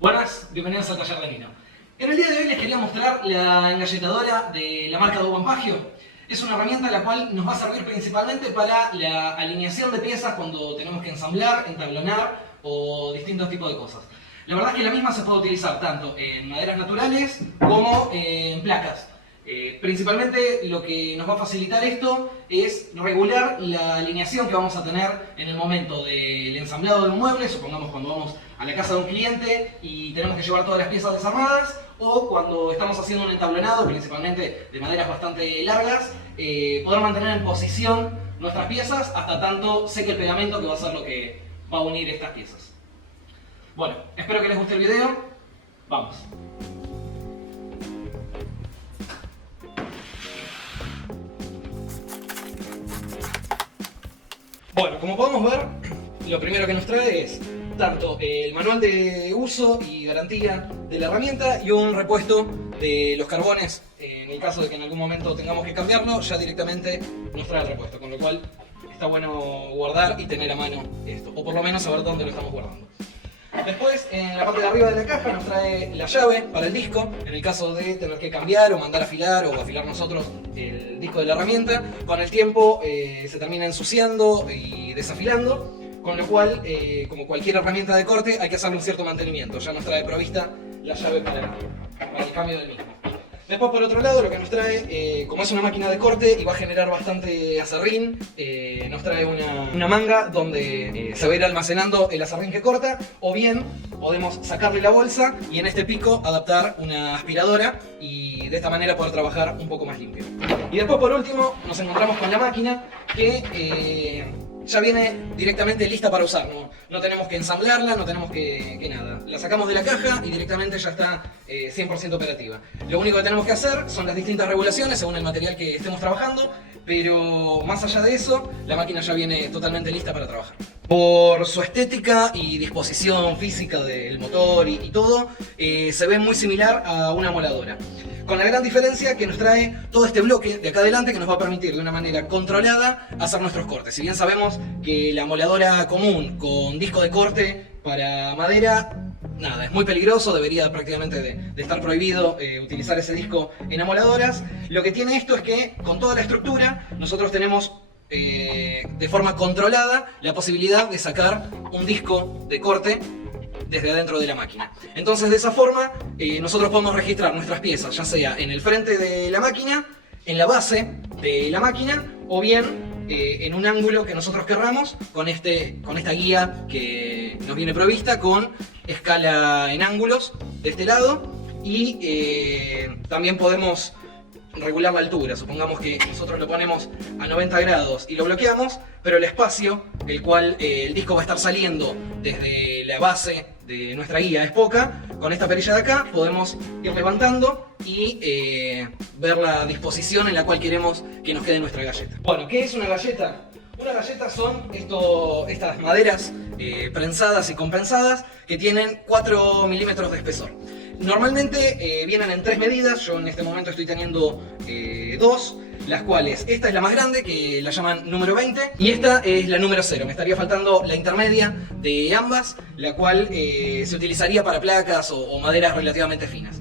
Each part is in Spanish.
Buenas, bienvenidos al taller de Nino. En el día de hoy les quería mostrar la engalletadora de la marca Doban Pagio. Es una herramienta la cual nos va a servir principalmente para la alineación de piezas cuando tenemos que ensamblar, entablonar o distintos tipos de cosas. La verdad es que la misma se puede utilizar tanto en maderas naturales como en placas. Principalmente lo que nos va a facilitar esto es regular la alineación que vamos a tener en el momento del ensamblado de un mueble, supongamos cuando vamos a la casa de un cliente y tenemos que llevar todas las piezas desarmadas, o cuando estamos haciendo un entablonado, principalmente de maderas bastante largas, poder mantener en posición nuestras piezas hasta tanto seque el pegamento, que va a ser lo que va a unir estas piezas. Bueno, espero que les guste el video. Vamos. Bueno, como podemos ver, lo primero que nos trae es tanto el manual de uso y garantía de la herramienta y un repuesto de los carbones. En el caso de que en algún momento tengamos que cambiarlo, ya directamente nos trae el repuesto, con lo cual está bueno guardar y tener a mano esto, o por lo menos saber dónde lo estamos guardando. Después, en la parte de arriba de la caja nos trae la llave para el disco, en el caso de tener que cambiar o mandar a afilar o afilar nosotros el disco de la herramienta. Con el tiempo se termina ensuciando y desafilando, con lo cual, como cualquier herramienta de corte, hay que hacerle un cierto mantenimiento. Ya nos trae provista la llave para el cambio del mismo. Después, por otro lado, lo que nos trae, como es una máquina de corte y va a generar bastante aserrín, nos trae una manga donde se va a ir almacenando el aserrín que corta, o bien podemos sacarle la bolsa y en este pico adaptar una aspiradora y de esta manera poder trabajar un poco más limpio. Y después, por último, nos encontramos con la máquina que ya viene directamente lista para usar, no tenemos que ensamblarla, no tenemos que nada. La sacamos de la caja y directamente ya está 100% operativa. Lo único que tenemos que hacer son las distintas regulaciones según el material que estemos trabajando, pero más allá de eso, la máquina ya viene totalmente lista para trabajar. Por su estética y disposición física del motor y todo, se ve muy similar a una moladora. Con la gran diferencia que nos trae todo este bloque de acá adelante que nos va a permitir de una manera controlada hacer nuestros cortes. Si bien sabemos que la moladora común con disco de corte para madera, nada, es muy peligroso, debería prácticamente de estar prohibido utilizar ese disco en amoladoras. Lo que tiene esto es que con toda la estructura nosotros tenemos de forma controlada la posibilidad de sacar un disco de corte desde adentro de la máquina. Entonces, de esa forma nosotros podemos registrar nuestras piezas, ya sea en el frente de la máquina, en la base de la máquina, o bien en un ángulo que nosotros querramos, con esta guía que nos viene provista con escala en ángulos de este lado, y también podemos regular la altura. Supongamos que nosotros lo ponemos a 90 grados y lo bloqueamos, pero el espacio el cual el disco va a estar saliendo desde la base de nuestra guía es poca. Con esta perilla de acá podemos ir levantando y ver la disposición en la cual queremos que nos quede nuestra galleta. Bueno, ¿qué es una galleta? Una galleta son estas maderas prensadas y compensadas que tienen 4 milímetros de espesor. Normalmente vienen en 3 medidas, yo en este momento estoy teniendo 2, las cuales esta es la más grande, que la llaman número 20, y esta es la número 0. Me estaría faltando la intermedia de ambas, la cual se utilizaría para placas o maderas relativamente finas.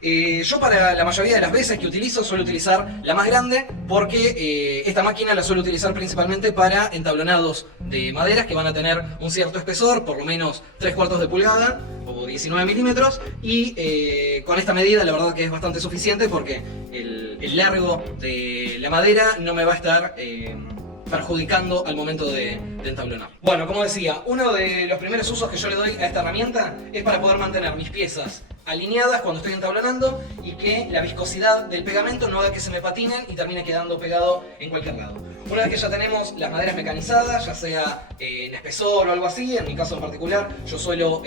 Yo para la mayoría de las veces que utilizo suelo utilizar la más grande porque esta máquina la suelo utilizar principalmente para entablonados de maderas que van a tener un cierto espesor, por lo menos 3/4 de pulgada o 19 milímetros, y con esta medida la verdad que es bastante suficiente porque el largo de la madera no me va a estar perjudicando al momento de entablonar. Bueno, como decía, uno de los primeros usos que yo le doy a esta herramienta es para poder mantener mis piezas alineadas cuando estoy entablonando y que la viscosidad del pegamento no haga que se me patinen y termine quedando pegado en cualquier lado. Una vez que ya tenemos las maderas mecanizadas, ya sea en espesor o algo así, en mi caso en particular yo suelo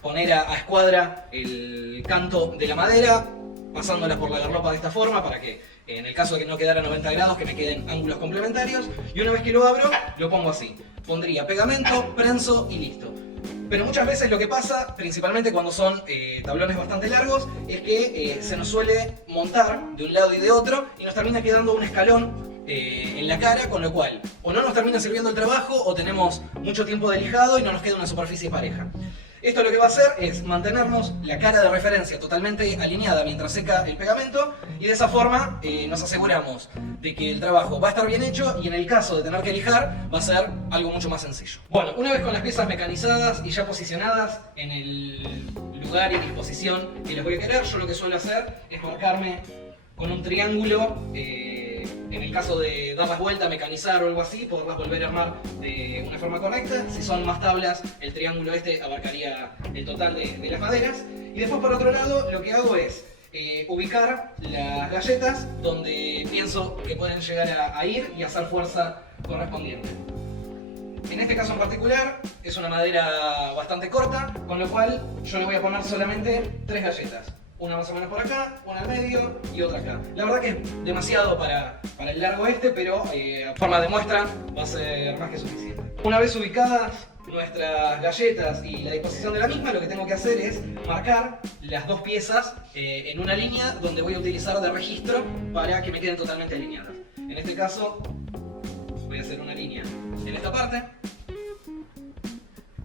poner a escuadra el canto de la madera, pasándola por la garlopa de esta forma para que en el caso de que no quedara a 90 grados que me queden ángulos complementarios, y una vez que lo abro lo pongo así. Pondría pegamento, prenso y listo. Pero muchas veces lo que pasa, principalmente cuando son tablones bastante largos, es que se nos suele montar de un lado y de otro y nos termina quedando un escalón en la cara, con lo cual o no nos termina sirviendo el trabajo o tenemos mucho tiempo de lijado y no nos queda una superficie pareja. Esto lo que va a hacer es mantenernos la cara de referencia totalmente alineada mientras seca el pegamento y de esa forma nos aseguramos de que el trabajo va a estar bien hecho y en el caso de tener que lijar va a ser algo mucho más sencillo. Bueno, una vez con las piezas mecanizadas y ya posicionadas en el lugar y disposición que les voy a querer, yo lo que suelo hacer es marcarme con un triángulo, en el caso de darlas vuelta, mecanizar o algo así, poderlas volver a armar de una forma correcta. Si son más tablas, el triángulo este abarcaría el total de las maderas. Y después por otro lado, lo que hago es ubicar las galletas donde pienso que pueden llegar a ir y hacer fuerza correspondiente. En este caso en particular es una madera bastante corta, con lo cual yo le voy a poner solamente 3 galletas. Una más o menos por acá, una al medio y otra acá. La verdad que es demasiado para el largo este, pero a forma de muestra va a ser más que suficiente. Una vez ubicadas nuestras galletas y la disposición de la misma, lo que tengo que hacer es marcar las dos piezas en una línea donde voy a utilizar de registro para que me queden totalmente alineadas. En este caso voy a hacer una línea en esta parte,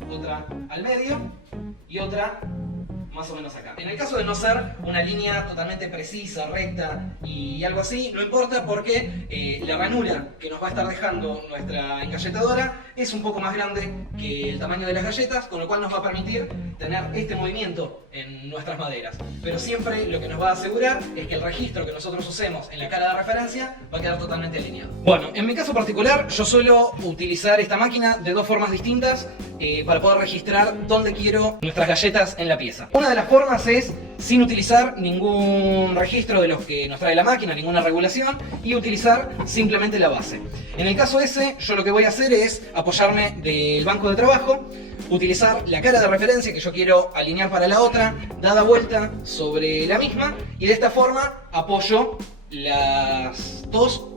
otra al medio y otra más o menos acá. En el caso de no ser una línea totalmente precisa, recta y algo así, no importa porque la ranura que nos va a estar dejando nuestra engalletadora es un poco más grande que el tamaño de las galletas, con lo cual nos va a permitir tener este movimiento en nuestras maderas. Pero siempre lo que nos va a asegurar es que el registro que nosotros usemos en la cara de referencia va a quedar totalmente alineado. Bueno, en mi caso particular yo suelo utilizar esta máquina de dos formas distintas para poder registrar dónde quiero nuestras galletas en la pieza. Una de las formas es sin utilizar ningún registro de los que nos trae la máquina, ninguna regulación, y utilizar simplemente la base. En el caso ese, yo lo que voy a hacer es apoyarme del banco de trabajo, utilizar la cara de referencia que yo quiero alinear para la otra, dada vuelta sobre la misma, y de esta forma apoyo las dos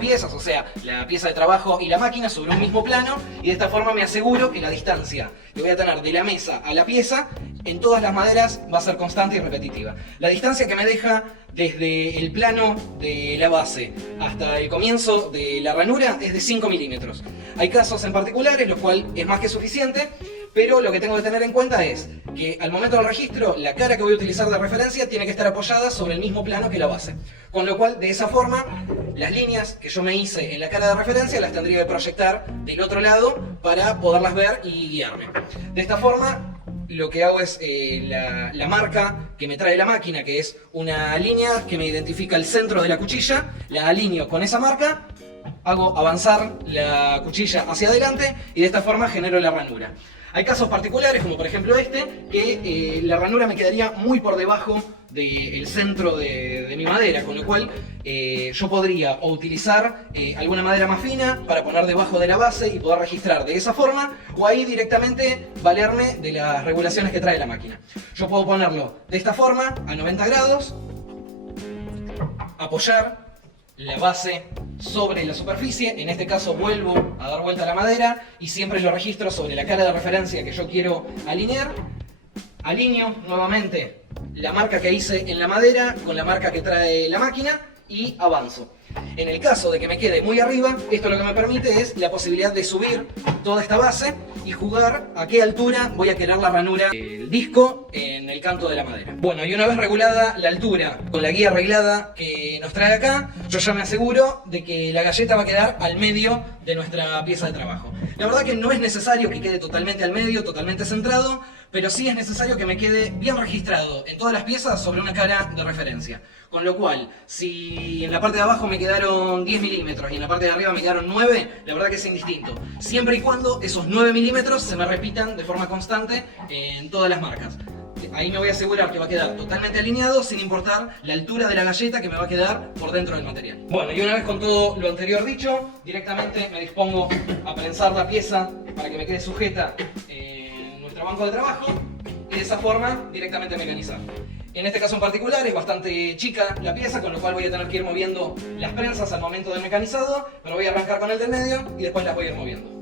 piezas, o sea, la pieza de trabajo y la máquina sobre un mismo plano, y de esta forma me aseguro que la distancia que voy a tener de la mesa a la pieza en todas las maderas va a ser constante y repetitiva. La distancia que me deja desde el plano de la base hasta el comienzo de la ranura es de 5 milímetros. Hay casos en particulares, lo cual es más que suficiente, pero lo que tengo que tener en cuenta es que al momento del registro, la cara que voy a utilizar de referencia tiene que estar apoyada sobre el mismo plano que la base. Con lo cual, de esa forma, las líneas que yo me hice en la cara de referencia las tendría que proyectar del otro lado para poderlas ver y guiarme. De esta forma, lo que hago es la marca que me trae la máquina, que es una línea que me identifica el centro de la cuchilla, la alineo con esa marca, hago avanzar la cuchilla hacia adelante y de esta forma genero la ranura. Hay casos particulares, como por ejemplo este, que la ranura me quedaría muy por debajo del centro de mi madera, con lo cual yo podría o utilizar alguna madera más fina para poner debajo de la base y poder registrar de esa forma, o ahí directamente valerme de las regulaciones que trae la máquina. Yo puedo ponerlo de esta forma, a 90 grados, apoyar la base sobre la superficie, en este caso vuelvo a dar vuelta a la madera y siempre lo registro sobre la cara de referencia que yo quiero alinear. Alineo nuevamente la marca que hice en la madera con la marca que trae la máquina y avanzo. En el caso de que me quede muy arriba, esto lo que me permite es la posibilidad de subir toda esta base y jugar a qué altura voy a querer la ranura del disco en el canto de la madera. Bueno, y una vez regulada la altura con la guía arreglada que nos trae acá, yo ya me aseguro de que la galleta va a quedar al medio de nuestra pieza de trabajo. La verdad que no es necesario que quede totalmente al medio, totalmente centrado, pero sí es necesario que me quede bien registrado en todas las piezas sobre una cara de referencia. Con lo cual, si en la parte de abajo me quedaron 10 milímetros y en la parte de arriba me quedaron 9, la verdad que es indistinto. Siempre y cuando esos 9 milímetros se me repitan de forma constante en todas las marcas. Ahí me voy a asegurar que va a quedar totalmente alineado sin importar la altura de la galleta que me va a quedar por dentro del material. Bueno, y una vez con todo lo anterior dicho, directamente me dispongo a prensar la pieza para que me quede sujeta en nuestro banco de trabajo y de esa forma directamente mecanizar. En este caso en particular es bastante chica la pieza, con lo cual voy a tener que ir moviendo las prensas al momento del mecanizado, pero voy a arrancar con el del medio y después las voy a ir moviendo.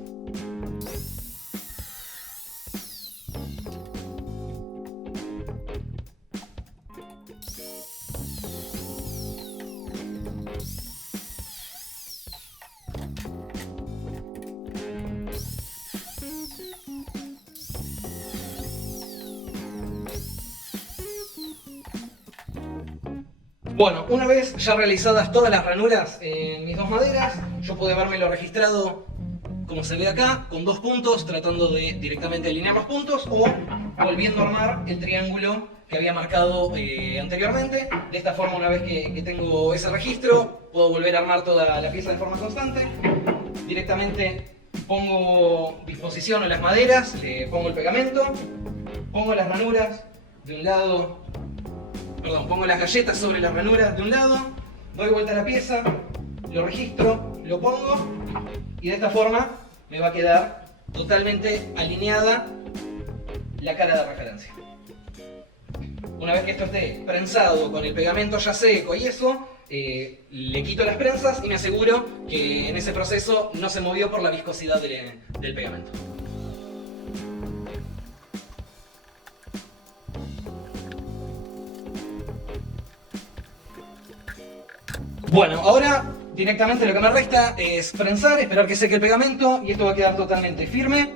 Bueno, una vez ya realizadas todas las ranuras en mis dos maderas, yo pude habérmelo registrado como se ve acá, con 2 puntos, tratando de directamente alinear los puntos o volviendo a armar el triángulo que había marcado anteriormente. De esta forma, una vez que tengo ese registro, puedo volver a armar toda la pieza de forma constante. Directamente pongo disposición a las maderas, le pongo el pegamento, pongo las ranuras de un lado, pongo las galletas sobre las ranuras de un lado, doy vuelta a la pieza, lo registro, lo pongo y de esta forma me va a quedar totalmente alineada la cara de referencia. Una vez que esto esté prensado con el pegamento ya seco y eso, le quito las prensas y me aseguro que en ese proceso no se movió por la viscosidad del pegamento. Bueno, ahora directamente lo que me resta es prensar, esperar que seque el pegamento y esto va a quedar totalmente firme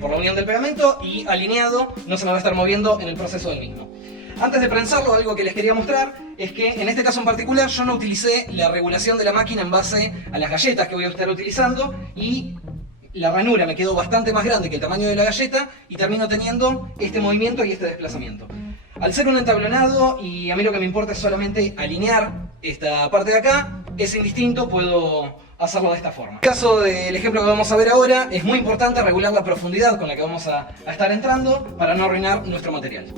por la unión del pegamento y alineado, no se me va a estar moviendo en el proceso del mismo. Antes de prensarlo, algo que les quería mostrar es que en este caso en particular yo no utilicé la regulación de la máquina en base a las galletas que voy a estar utilizando y la ranura me quedó bastante más grande que el tamaño de la galleta y termino teniendo este movimiento y este desplazamiento. Al ser un entablonado y a mí lo que me importa es solamente alinear esta parte de acá, es indistinto, puedo hacerlo de esta forma. En el caso del ejemplo que vamos a ver ahora, es muy importante regular la profundidad con la que vamos a estar entrando para no arruinar nuestro material.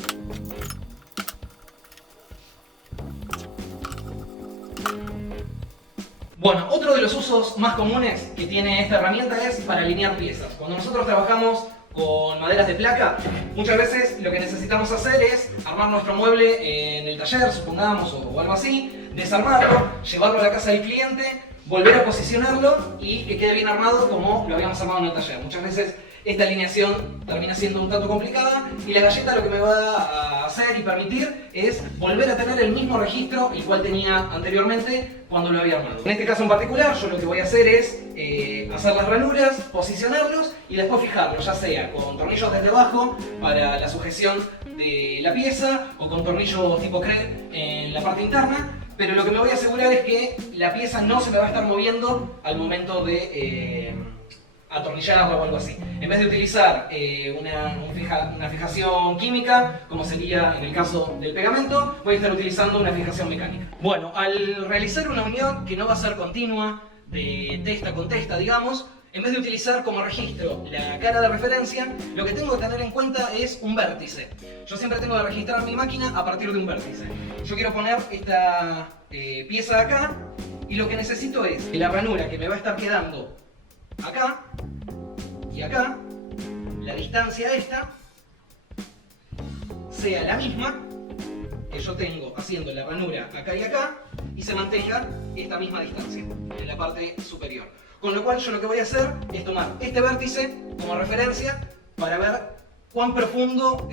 Bueno, otro de los usos más comunes que tiene esta herramienta es para alinear piezas. Cuando nosotros trabajamos con maderas de placa, muchas veces lo que necesitamos hacer es armar nuestro mueble en el taller, supongamos, o algo así, desarmarlo, llevarlo a la casa del cliente, volver a posicionarlo y que quede bien armado como lo habíamos armado en el taller. Muchas veces esta alineación termina siendo un tanto complicada y la galleta lo que me va a hacer y permitir es volver a tener el mismo registro el cual tenía anteriormente cuando lo había armado. En este caso en particular yo lo que voy a hacer es hacer las ranuras, posicionarlos y después fijarlos, ya sea con tornillos desde abajo para la sujeción de la pieza o con tornillos tipo CRED en la parte interna, pero lo que me voy a asegurar es que la pieza no se me va a estar moviendo al momento de atornillarla o algo así. En vez de utilizar una fijación química, como sería en el caso del pegamento, voy a estar utilizando una fijación mecánica. Bueno, al realizar una unión que no va a ser continua, de testa con testa, digamos, en vez de utilizar como registro la cara de referencia, lo que tengo que tener en cuenta es un vértice. Yo siempre tengo que registrar mi máquina a partir de un vértice. Yo quiero poner esta pieza acá y lo que necesito es que la ranura que me va a estar quedando acá y acá, la distancia esta, sea la misma que yo tengo haciendo la ranura acá y acá y se mantenga esta misma distancia en la parte superior. Con lo cual yo lo que voy a hacer es tomar este vértice como referencia para ver cuán profundo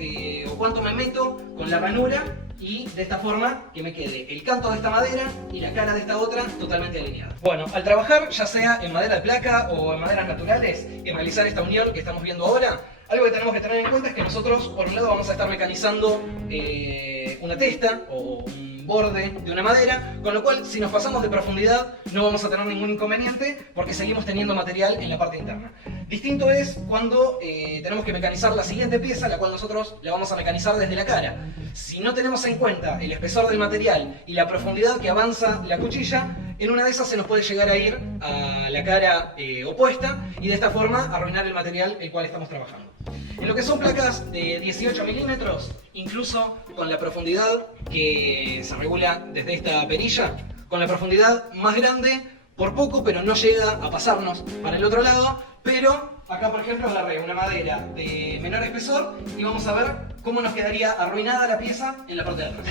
o cuánto me meto con la ranura y de esta forma que me quede el canto de esta madera y la cara de esta otra totalmente alineada. Bueno, al trabajar ya sea en madera de placa o en maderas naturales y realizar esta unión que estamos viendo ahora, algo que tenemos que tener en cuenta es que nosotros por un lado vamos a estar mecanizando una testa o un borde de una madera, con lo cual si nos pasamos de profundidad no vamos a tener ningún inconveniente porque seguimos teniendo material en la parte interna. Distinto es cuando tenemos que mecanizar la siguiente pieza, la cual nosotros la vamos a mecanizar desde la cara. Si no tenemos en cuenta el espesor del material y la profundidad que avanza la cuchilla, en una de esas se nos puede llegar a ir a la cara opuesta y de esta forma arruinar el material el cual estamos trabajando. En lo que son placas de 18 milímetros, incluso con la profundidad que se regula desde esta perilla, con la profundidad más grande, por poco, pero no llega a pasarnos para el otro lado, pero acá por ejemplo agarré una madera de menor espesor y vamos a ver cómo nos quedaría arruinada la pieza en la parte de atrás.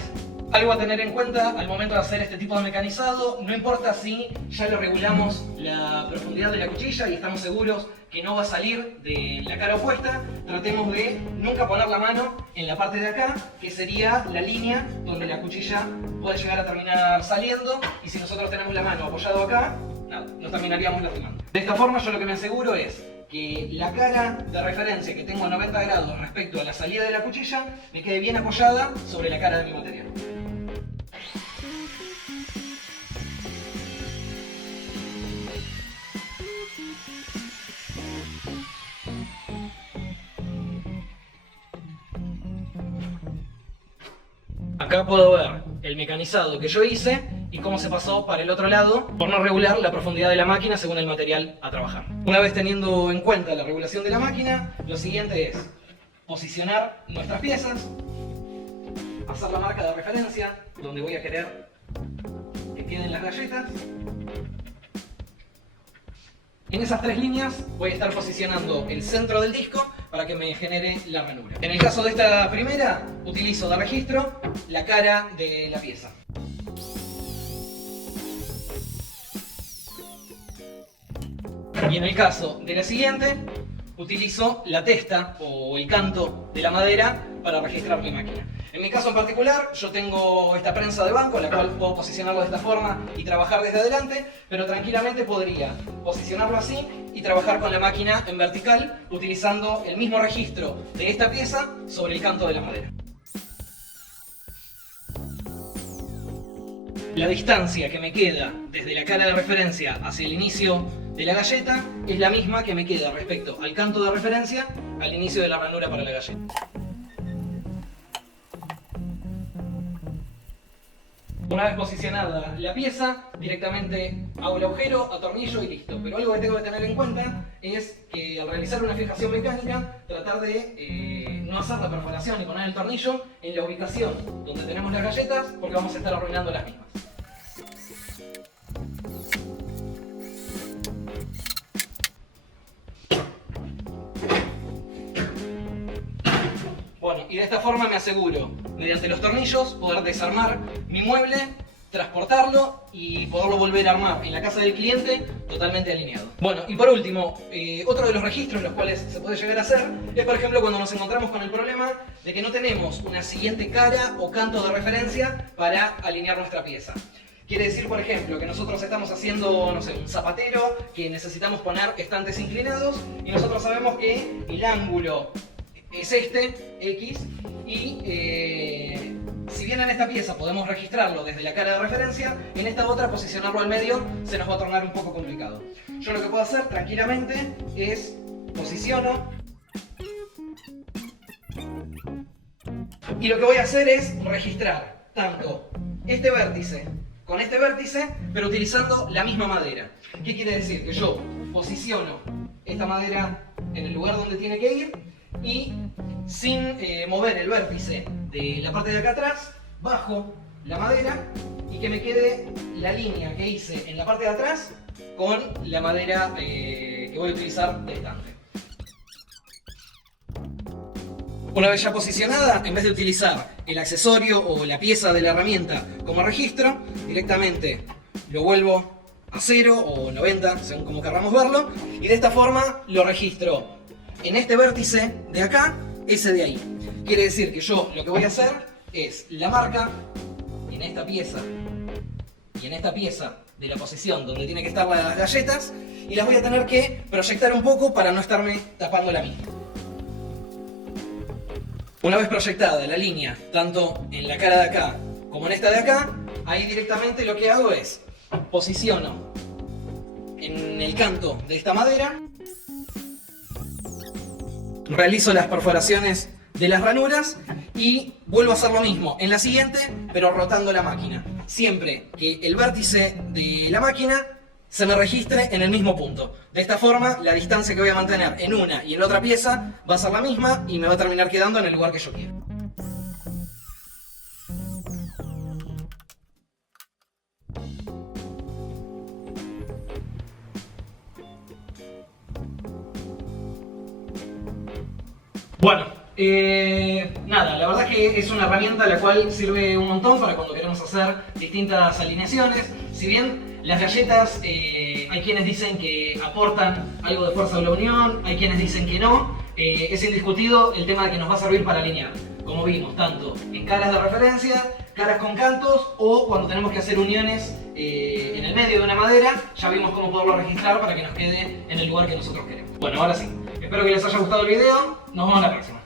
Algo a tener en cuenta al momento de hacer este tipo de mecanizado, no importa si ya lo regulamos la profundidad de la cuchilla y estamos seguros que no va a salir de la cara opuesta, tratemos de nunca poner la mano en la parte de acá, que sería la línea donde la cuchilla puede llegar a terminar saliendo, y si nosotros tenemos la mano apoyado acá, nada, nos terminaríamos lastimando. De esta forma yo lo que me aseguro es que la cara de referencia que tengo a 90 grados respecto a la salida de la cuchilla me quede bien apoyada sobre la cara de mi material. Acá puedo ver el mecanizado que yo hice y cómo se pasó para el otro lado por no regular la profundidad de la máquina según el material a trabajar. Una vez teniendo en cuenta la regulación de la máquina, lo siguiente es posicionar nuestras piezas, hacer la marca de referencia donde voy a querer que queden las galletas. En esas tres líneas voy a estar posicionando el centro del disco para que me genere la ranura. En el caso de esta primera, utilizo de registro la cara de la pieza. Y en el caso de la siguiente, utilizo la testa o el canto de la madera para registrar mi máquina. En mi caso en particular, yo tengo esta prensa de banco, la cual puedo posicionarlo de esta forma y trabajar desde adelante, pero tranquilamente podría posicionarlo así y trabajar con la máquina en vertical, utilizando el mismo registro de esta pieza sobre el canto de la madera. La distancia que me queda desde la cara de referencia hacia el inicio de la galleta es la misma que me queda respecto al canto de referencia al inicio de la ranura para la galleta. Una vez posicionada la pieza, directamente hago el agujero, atornillo y listo. Pero algo que tengo que tener en cuenta es que al realizar una fijación mecánica, tratar de no hacer la perforación y poner el tornillo en la ubicación donde tenemos las galletas, porque vamos a estar arruinando las mismas. Bueno, y de esta forma me aseguro, mediante los tornillos, poder desarmar mi mueble, transportarlo y poderlo volver a armar en la casa del cliente totalmente alineado. Bueno, y por último, otro de los registros los cuales se puede llegar a hacer es, por ejemplo, cuando nos encontramos con el problema de que no tenemos una siguiente cara o canto de referencia para alinear nuestra pieza. Quiere decir, por ejemplo, que nosotros estamos haciendo, no sé, un zapatero, que necesitamos poner estantes inclinados y nosotros sabemos que el ángulo es este, X, y si bien en esta pieza podemos registrarlo desde la cara de referencia, en esta otra posicionarlo al medio se nos va a tornar un poco complicado. Yo lo que puedo hacer tranquilamente es posiciono y lo que voy a hacer es registrar tanto este vértice con este vértice, pero utilizando la misma madera. ¿Qué quiere decir? Que yo posiciono esta madera en el lugar donde tiene que ir y sin mover el vértice de la parte de acá atrás, bajo la madera y que me quede la línea que hice en la parte de atrás con la madera que voy a utilizar de estante. Una vez ya posicionada, en vez de utilizar el accesorio o la pieza de la herramienta como registro, directamente lo vuelvo a 0 o 90, según como queramos verlo, y de esta forma lo registro en este vértice de acá, ese de ahí. Quiere decir que yo lo que voy a hacer es la marca en esta pieza y en esta pieza de la posición donde tiene que estar las galletas y las voy a tener que proyectar un poco para no estarme tapando la misma. Una vez proyectada la línea, tanto en la cara de acá como en esta de acá, ahí directamente lo que hago es posiciono en el canto de esta madera, realizo las perforaciones de las ranuras y vuelvo a hacer lo mismo en la siguiente, pero rotando la máquina. Siempre que el vértice de la máquina se me registre en el mismo punto. De esta forma, la distancia que voy a mantener en una y en la otra pieza va a ser la misma y me va a terminar quedando en el lugar que yo quiero. Bueno, nada, la verdad que es una herramienta la cual sirve un montón para cuando queremos hacer distintas alineaciones. Si bien las galletas, hay quienes dicen que aportan algo de fuerza de la unión, hay quienes dicen que no, es indiscutido el tema de que nos va a servir para alinear, como vimos, tanto en caras de referencia, caras con cantos o cuando tenemos que hacer uniones en el medio de una madera, ya vimos cómo poderlo registrar para que nos quede en el lugar que nosotros queremos. Bueno, ahora sí, espero que les haya gustado el video, nos vemos la próxima.